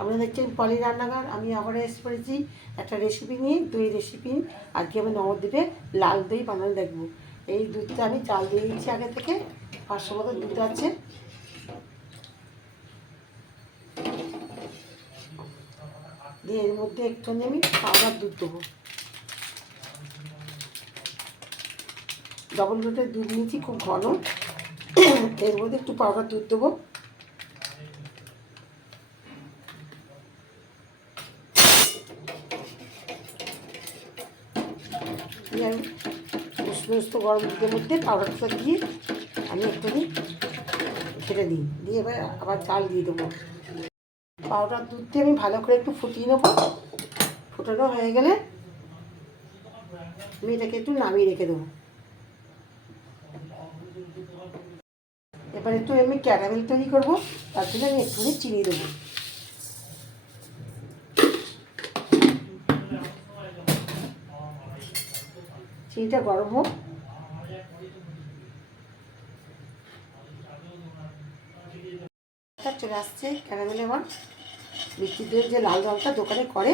আপনারা দেখছেন পলি রান্নাঘর, আমি আবার এসে পড়েছি একটা রেসিপি নিয়ে, দই রেসিপি আজকে আমি নবদ্বীপে লাল দই বানানো দেখব। এই দুধটা আমি চাল দিয়ে দিচ্ছি আগে থেকে, পাঁচশো মতো দুধ আছে। দিয়ে এর মধ্যে একটুখানি আমি পাউডার দুধ দেবো। ডবল রুটের দুধ নিয়েছি খুব ঘন। এর মধ্যে একটু পাউডার দুধ দেবো দিয়ে আমি উষ্ণ গরম দুধের মধ্যে পাউডারটা দিয়ে আমি একটুখানি ছেড়ে দিই। দিয়ে এবার আবার চাল দিয়ে দেবো। পাউডার দুধ দিয়ে আমি ভালো করে একটু ফুটিয়ে নেব। ফুটানো হয়ে গেলে আমি এটাকে একটু নামিয়ে রেখে দেবো। এবার একটু আমি ক্যারামেল তৈরি করব। তার জন্য আমি একটুখানি চিনি দেবো। চিনিটা গরম হোক। চলে আসছে ক্যারামেল আমার মিষ্টি দইয়ের যে লাল রঙটা দোকানে করে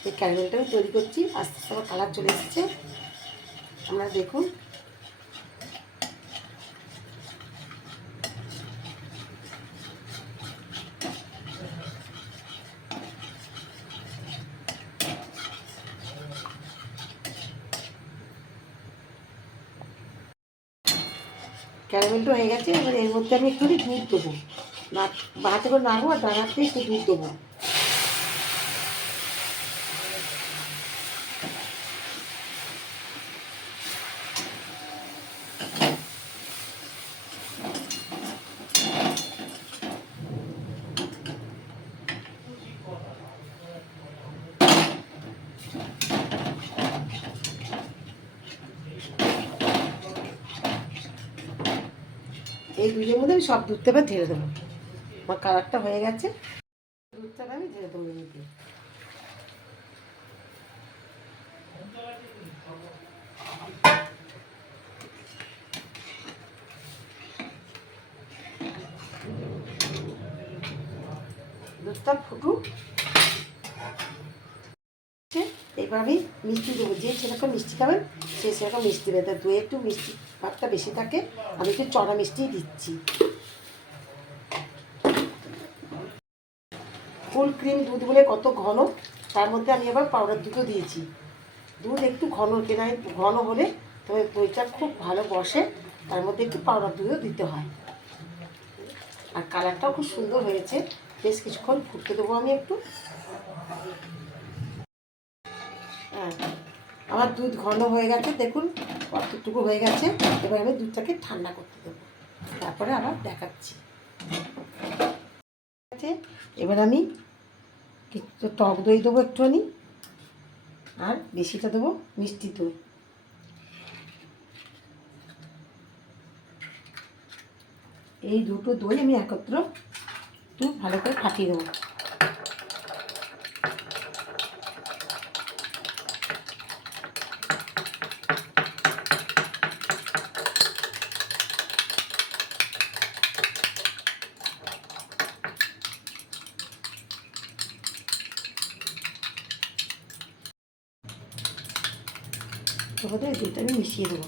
সেই ক্যারামেলটা আমি তৈরি করছি। আস্তে আস্তে আমার কালার চলে এসেছে। আমরা দেখুন ক্যারামেলটা হয়ে গেছে, এবার এর মধ্যে আমি একটু দুধ দেবো। না হাতে করে নাড়বো আর ডানাতে একটু দুধ দেবো। এই দুধের মধ্যে আমি সব দুধটা এবার ঢেলে দেবো। আমার কালারটা হয়ে গেছে। দুধটা আমি ঢেলে দেবো এদিকে দুধটা ফুটুক। আমি, মিষ্টি দেবো। যে সেরকম মিষ্টি খাবেন সে সেরকম মিষ্টি দেবে। দই একটু মিষ্টি ভাতটা বেশি থাকে, আমি একটু চড়া মিষ্টি দিচ্ছি। ফুল ক্রিম দুধ বলে কত ঘন, তার মধ্যে আমি আবার পাউডার দুধও দিয়েছি। দুধ একটু ঘন, কেনায় ঘন হলে তবে দইটা খুব ভালো বসে, তার মধ্যে একটু পাউডার দুধও দিতে হয়। আর কালারটাও খুব সুন্দর হয়েছে, বেশ কিছুক্ষণ ফুটতে দেবো আমি একটু হ্যাঁ আমার দুধ ঘন হয়ে গেছে, দেখুন কতটুকু হয়ে গেছে। এবার আমি দুধটাকে ঠান্ডা করতে দেবো। তারপরে আবার দেখাচ্ছি। আছে? এবার আমি কিছু টক দই দেবো একটুখানি, আর বেশিটা দেবো মিষ্টি দই। এই দুটো দই আমি একত্র একটু ভালো করে ফাটিয়ে দেবো। তারপরে দুধটা আমি মিশিয়ে দেবো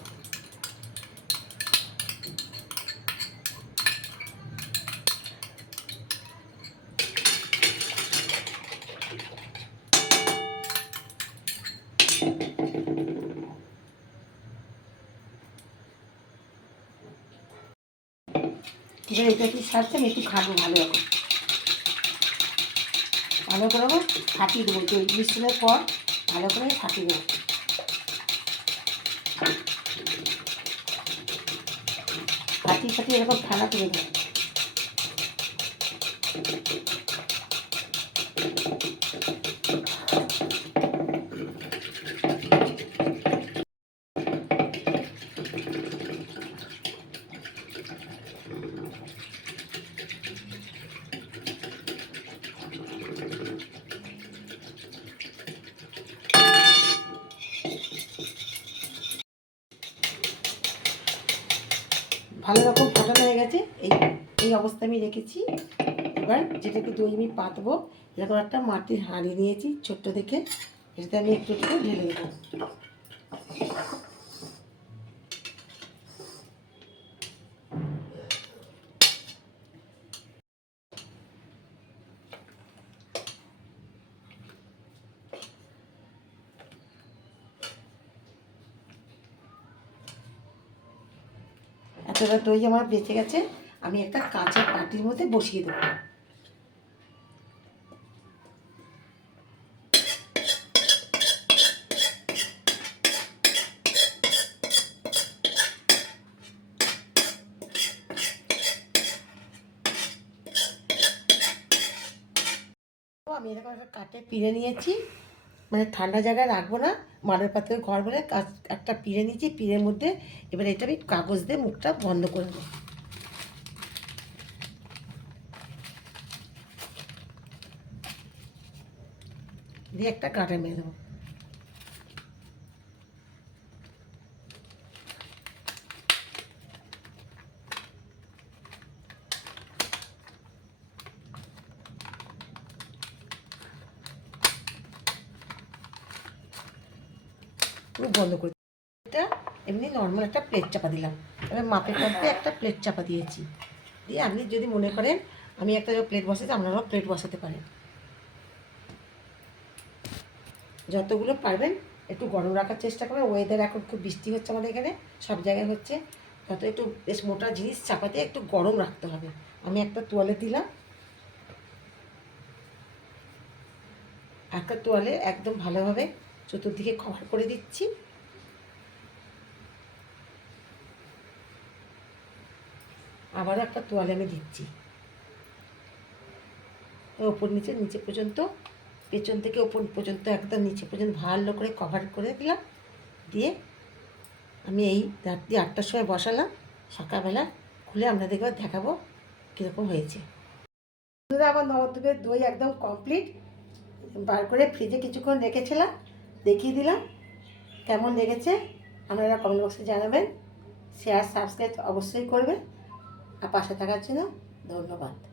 এবার এটা সারছে আমি একটু খাব ভালো রকম ভালো করে ফাটিয়ে দেবো মিশ্রণের পর ভালো করে ফাটিয়ে দেবো ফাটিয়ে ফাটিয়ে এরকম ঠান্ডা করে দেবো ভালো রকম ফাটানো হয়ে গেছে। এই এই অবস্থা আমি রেখেছি। এবার যেটাকে দই আমি পাতবো, এরকম একটা মাটির হাঁড়ি নিয়েছি, ছোট্ট দেখে। এটাতে আমি একটু একটু ঢেলে দেবো এতটা দই আমার বেঁচে গেছে, আমি একটা কাঁচা বাটির মধ্যে বসিয়ে দেবো। আমি এরকম একটা কাঠে পিড়ে নিয়েছি। মানে ঠান্ডা জায়গায় রাখব না মারের পাত্রে ঘর বলে একটা পিড়ে নিয়েছি, পিড়ের মধ্যে এবার এটা আমি কাগজ দিয়ে মুখটা বন্ধ করে দেবো দিয়ে একটা কাঁটা মেরে দেবো। পুরো বন্ধ করে এটা এমনি নর্মাল একটা প্লেট চাপা দিলাম। এবার মাপের মধ্যে একটা প্লেট চাপা দিয়েছি। দিয়ে আপনি যদি মনে করেন, আমি একটা প্লেট বসাতে আপনারাও প্লেট বসাতে পারেন। যতগুলো পারবেন, একটু গরম রাখার চেষ্টা করবেন। ওয়েদার এখন খুব বৃষ্টি হচ্ছে আমাদের এখানে, সব জায়গায় হচ্ছে। তত একটু বেশ মোটা জিনিস চাপাতে একটু গরম রাখতে হবে। আমি একটা তোয়ালে দিলাম। একটা তোয়ালে একদম ভালোভাবে চতুর্দিকে কভার করে দিচ্ছি। আবারও একটা তোয়ালে আমি দিচ্ছি। ওপর নিচে নিচে পর্যন্ত, পেছন থেকে ওপর পর্যন্ত, একদম নিচে পর্যন্ত ভালো করে কভার করে দিলাম। দিয়ে আমি এই রাত্রি আটটার সময় বসালাম। সকালবেলা খুলে আপনাদেরকে এবার দেখাবো কীরকম হয়েছে। আমার নবদ্বীপের দই একদম কমপ্লিট বার করে ফ্রিজে কিছুক্ষণ রেখেছিলাম। দেখিয়ে দিলাম। কেমন লেগেছে আপনারা কমেন্ট বক্সে জানাবেন। শেয়ার সাবস্ক্রাইব অবশ্যই করবেন। আর পাশে থাকার জন্য ধন্যবাদ।